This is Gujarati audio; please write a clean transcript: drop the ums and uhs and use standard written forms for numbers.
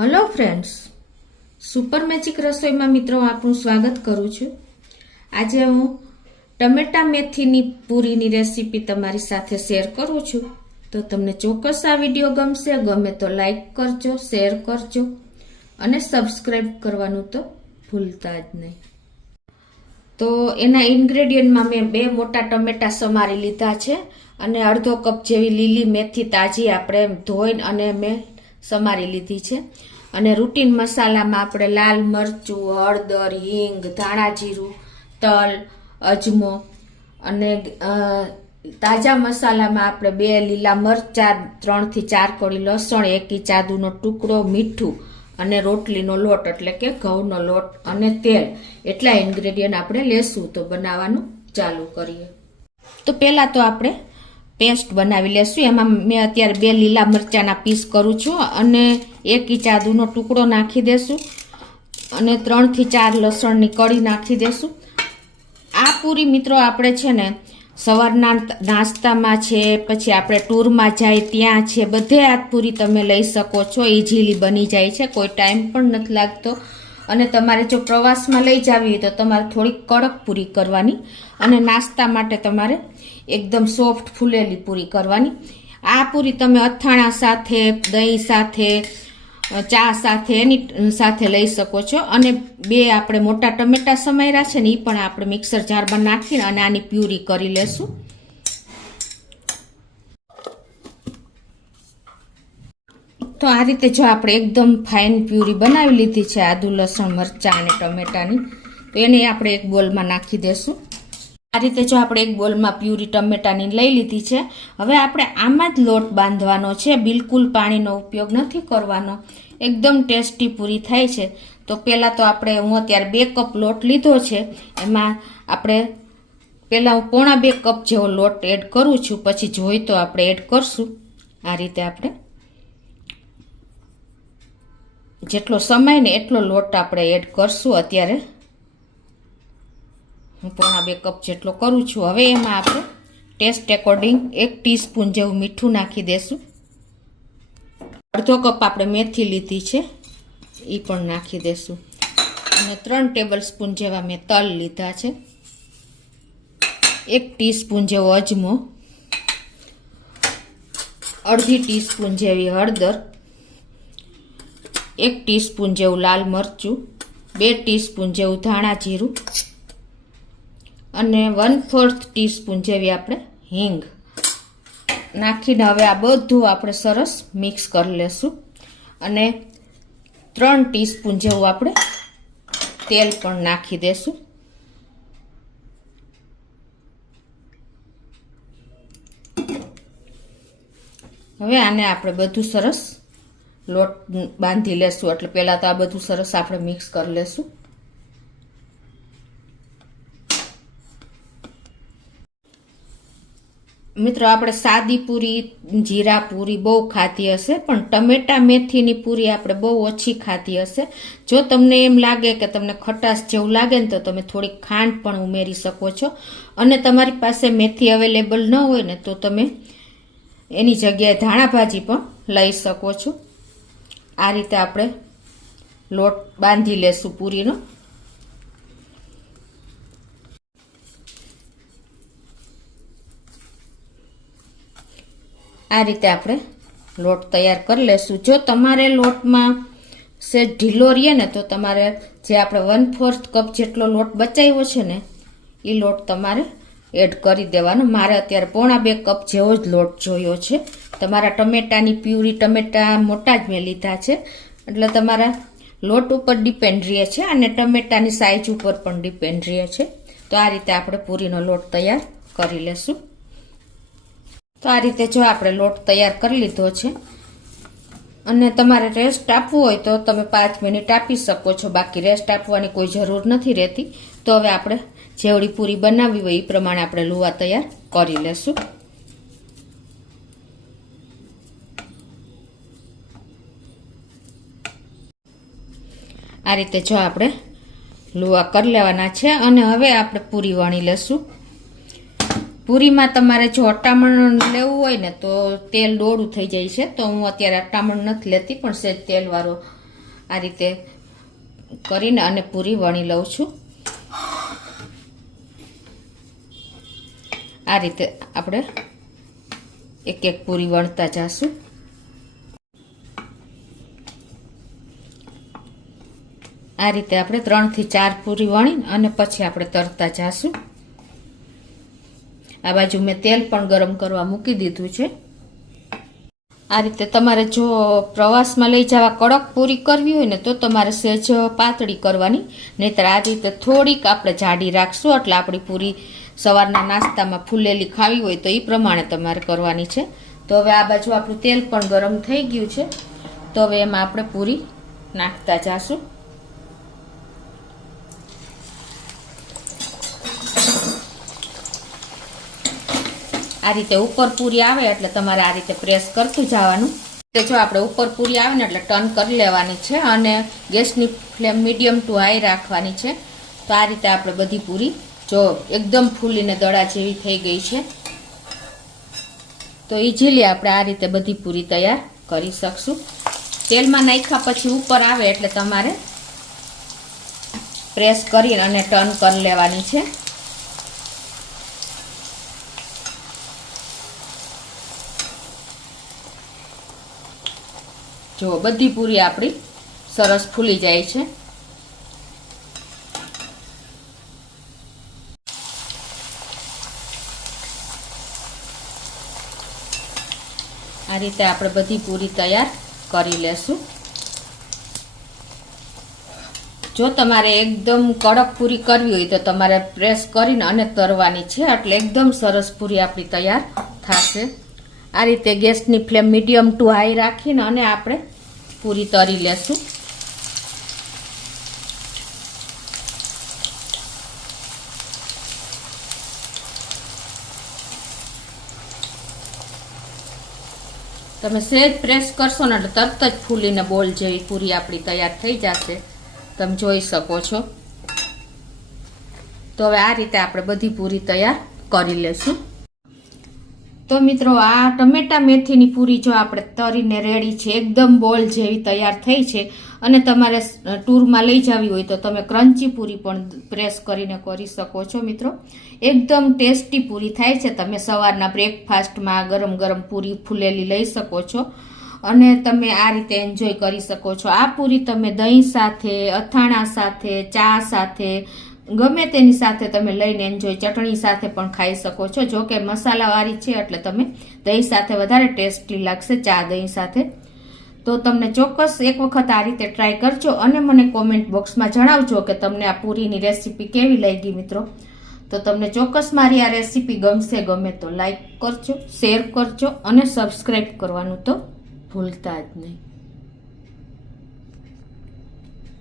હેલો ફ્રેન્ડ્સ, સુપર મેજિક રસોઈમાં મિત્રો આપનું સ્વાગત કરું છું। આજે હું ટમેટા મેથીની પૂરીની રેસીપી તમારી સાથે શેર કરું છું। તો તમને ચોક્કસ આ વિડીયો ગમશે। ગમે તો લાઈક કરજો, શેર કરજો અને સબસ્ક્રાઈબ કરવાનું તો ભૂલતા જ નહીં। તો એના ઇન્ગ્રેડિયન્ટમાં મેં 2 મોટા ટમેટા સમારી લીધા છે અને અડધો કપ જેવી લીલી મેથી તાજી આપણે ધોઈને અને મેં સમારી લીધી છે। અને રૂટીન મસાલામાં આપણે લાલ મરચું, હળદર, હિંગ, ધાણા જીરું, તલ, અજમો અને તાજા મસાલામાં આપણે 2 લીલા મરચાં, 3 થી 4 કળી લસણ, 1 ઇંચ આદુનો ટુકડો, મીઠું અને રોટલીનો લોટ એટલે કે ઘઉંનો લોટ અને તેલ, એટલા ઇન્ગ્રેડિયન્ટ આપણે લેશું। તો બનાવવાનું ચાલુ કરીએ। તો પહેલાં તો આપણે પેસ્ટ બનાવી લેશું। એમાં મેં અત્યારે 2 લીલા મરચાંના પીસ કરું છું અને 1 ઇંચ આદુનો ટુકડો નાખી દેશું અને 3 થી 4 લસણની કળી નાખી દેશું। આ પૂરી મિત્રો આપણે છે ને સવારના નાસ્તામાં છે, પછી આપણે ટૂરમાં જાય ત્યાં છે, બધે આ પૂરી તમે લઈ શકો છો। ઇઝીલી બની જાય છે, કોઈ ટાઈમ પણ નથી લાગતો। અને તમારે જો પ્રવાસમાં લઈ જાવી હોય તો તમારે થોડીક કડક પૂરી કરવાની અને નાસ્તા માટે તમારે એકદમ સોફ્ટ ફૂલેલી પૂરી કરવાની। આ પૂરી તમે અથાણા સાથે, દહીં સાથે, ચા સાથે, એની સાથે લઈ શકો છો। અને 2 આપણે મોટા ટમેટા સમાર્યા છે ને એ પણ આપણે મિક્સર જારમાં નાખીને અને આની પ્યુરી કરી લેશું। તો આ રીતે જો આપણે એકદમ ફાઇન પ્યુરી બનાવી લીધી છે આદુ, લસણ, મરચાં અને ટમેટાની, તો એને આપણે એક બોલમાં નાખી દેશું। આ રીતે જો આપણે એક બોલમાં પ્યુરી ટમેટાની લઈ લીધી છે। હવે આપણે આમાં જ લોટ બાંધવાનો છે, બિલકુલ પાણીનો ઉપયોગ નથી કરવાનો। એકદમ ટેસ્ટી પૂરી થાય છે। તો પહેલાં તો આપણે હું અત્યારે 2 કપ લોટ લીધો છે, એમાં આપણે પહેલાં હું પોણા 2 કપ જેવો લોટ એડ કરું છું, પછી જોઈ તો આપણે એડ કરશું। આ રીતે આપણે જેટલો સમય ને એટલો લોટ આપણે એડ કરશું। અત્યારે હું પોણા 2 કપ જેટલો કરું છું। હવે એમાં આપણે ટેસ્ટ એકોર્ડિંગ 1 ટીસ્પૂન જેવું મીઠું નાખી દેશું। અડધો કપ આપણે મેથી લીધી છે એ પણ નાખી દેશું અને 3 ટેબલ સ્પૂન જેવા મેં તલ લીધા છે, 1 ટીસ્પૂન જેવો અજમો, અડધી ટીસ્પૂન જેવી હળદર, 1 ટીસ્પૂન જેવું લાલ મરચું, 2 ટીસ્પૂન જેવું ધાણા જીરું અને 1/4 ટીસ્પૂન જેવી આપણે હિંગ નાખીને હવે આ બધું આપણે સરસ મિક્સ કરી લેશું। અને 3 ટીસ્પૂન જેવું આપણે તેલ પણ નાખી દેશું। હવે આને આપણે બધું સરસ લોટ બાંધી લેશું, એટલે પહેલાં તો આ બધું સરસ આપણે મિક્સ કરી લેશું। મિત્રો આપણે સાદી પૂરી, જીરા પૂરી બહુ ખાધી હશે, પણ ટમેટા મેથીની પૂરી આપણે બહુ ઓછી ખાધી હશે। જો તમને એમ લાગે કે તમને ખટાશ જેવું લાગે ને તો તમે થોડીક ખાંડ પણ ઉમેરી શકો છો। અને તમારી પાસે મેથી અવેલેબલ ન હોય ને તો તમે એની જગ્યાએ ધાણા ભાજી પણ લઈ શકો છો। આ રીતે આપણે લોટ બાંધી લેશું પૂરીનો। આ રીતે આપણે લોટ તૈયાર કરી લેશું। જો તમારે લોટમાં સેજ ઢીલો રહે ને તો તમારે જે આપણે 1/4 કપ જેટલો લોટ બચાવ્યો છે ને એ લોટ તમારે એડ કરી દેવાનો। મારે અત્યારે પોણા 2 કપ જેવો જ લોટ જોયો છે। તમારા ટમેટાની પ્યુરી, ટમેટા મોટા જ મેં લીધા છે એટલે તમારા લોટ ઉપર ડિપેન્ડ રહે છે અને ટમેટાની સાઇઝ ઉપર પણ ડિપેન્ડ રહે છે। તો આ રીતે આપણે પૂરીનો લોટ તૈયાર કરી લેશું। તો આ રીતે જો આપણે લોટ તૈયાર કરી લીધો છે અને તમારે રેસ્ટ આપવું હોય તો તમે 5 મિનિટ આપી શકો છો, બાકી રેસ્ટ આપવાની કોઈ જરૂર નથી રહેતી। તો હવે આપણે જેવડી પૂરી બનાવવી હોય એ પ્રમાણે આપણે લુવા તૈયાર કરી લેશું। આ રીતે જો આપણે લુવા કરી લેવાના છે અને હવે આપણે પૂરી વણી લેશું। પૂરીમાં તમારે જો અટામણ લેવું હોય ને તો તેલ દોડું થઈ જાય છે, તો હું અત્યારે અટામણ નથી લેતી, પણ સેજ તેલવાળો આ રીતે કરીને અને પૂરી વણી લઉં છું. આ રીતે આપણે એક એક પૂરી વણતા જાશું. આ રીતે આપણે 3 થી 4 પૂરી વણી અને પછી આપણે તરતા જાશું. આ બાજુ મેં તેલ પણ ગરમ કરવા મૂકી દીધું છે. આ રીતે તમારે જો પ્રવાસમાં લઈ જવા કડક પૂરી કરવી હોય ને તો તમારે સહેજ પાતળી કરવાની, નહીંતર આ રીતે થોડીક આપણે જાડી રાખશું એટલે આપણી પૂરી સવારના નાસ્તામાં ફૂલેલી ખાવી હોય તો એ પ્રમાણે તમારે કરવાની છે. તો હવે આ બાજુ આપણું તેલ પણ ગરમ થઈ ગયું છે. તો હવે એમાં આપણે પૂરી નાખતા જાશું. આ રીતે ઉપર પૂરી આવે એટલે તમારે આ રીતે પ્રેસ કરતું જવાનું. તો જો આપણે ઉપર પૂરી આવે ને એટલે ટર્ન કરી લેવાની છે અને ગેસની ફ્લેમ મીડિયમ ટુ હાઈ રાખવાની છે. તો આ રીતે આપણે બધી પૂરી જો એકદમ ફૂલીને દડા જેવી થઈ ગઈ છે. તો ઇઝીલી આપણે આ રીતે બધી પૂરી તૈયાર કરી શકશું. તેલમાં નાખ્યા પછી ઉપર આવે એટલે તમારે પ્રેસ કરીને અને ટર્ન કરી લેવાની છે. જો બધી પૂરી આપણી સરસ ફૂલી જાય છે. આ રીતે આપણે બધી પૂરી તૈયાર કરી લેશું. જો તમારે એકદમ કડક પૂરી કરવી હોય તો તમારે પ્રેસ કરીને અને તરવાની છે એટલે એકદમ સરસ પૂરી આપણી તૈયાર થશે. આ રીતે ગેસની ફ્લેમ મીડિયમ ટુ હાઈ રાખીને અને આપણે પૂરી તરી લેશું. તમે સહેજ પ્રેસ કરશો ને એટલે તરત જ ફૂલીને બોલ જેવી પૂરી આપણી તૈયાર થઈ જશે. તમે જોઈ શકો છો. તો હવે આ રીતે આપણે બધી પૂરી તૈયાર કરી લેશું. તો મિત્રો આ ટમેટા મેથીની પૂરી જો આપણે તરીને રેડી છે, એકદમ બોલ જેવી તૈયાર થઈ છે. અને તમારે ટૂરમાં લઈ જવી હોય તો તમે ક્રન્ચી પૂરી પણ પ્રેસ કરીને કરી શકો છો. મિત્રો એકદમ ટેસ્ટી પૂરી થાય છે. તમે સવારના બ્રેકફાસ્ટમાં ગરમ ગરમ પૂરી ફૂલેલી લઈ શકો છો અને તમે આ રીતે એન્જોય કરી શકો છો. આ પૂરી તમે દહીં સાથે, અથાણા સાથે, ચા સાથે, ગમે તેની સાથે તમે લઈને એન્જોય, ચટણી સાથે પણ ખાઈ શકો છો. જો કે મસાલાવાળી છે એટલે તમે દહીં સાથે વધારે ટેસ્ટી લાગશે, ચા દહીં સાથે. તો તમને ચોક્કસ એક વખત આ રીતે ટ્રાય કરજો અને મને કોમેન્ટ બોક્સમાં જણાવજો કે તમને આ પૂરીની રેસીપી કેવી લાગી મિત્રો. તો તમને ચોક્કસ મારી આ રેસીપી ગમશે. ગમે તો લાઈક કરજો, શેર કરજો અને સબસ્ક્રાઈબ કરવાનું તો ભૂલતા જ નહીં.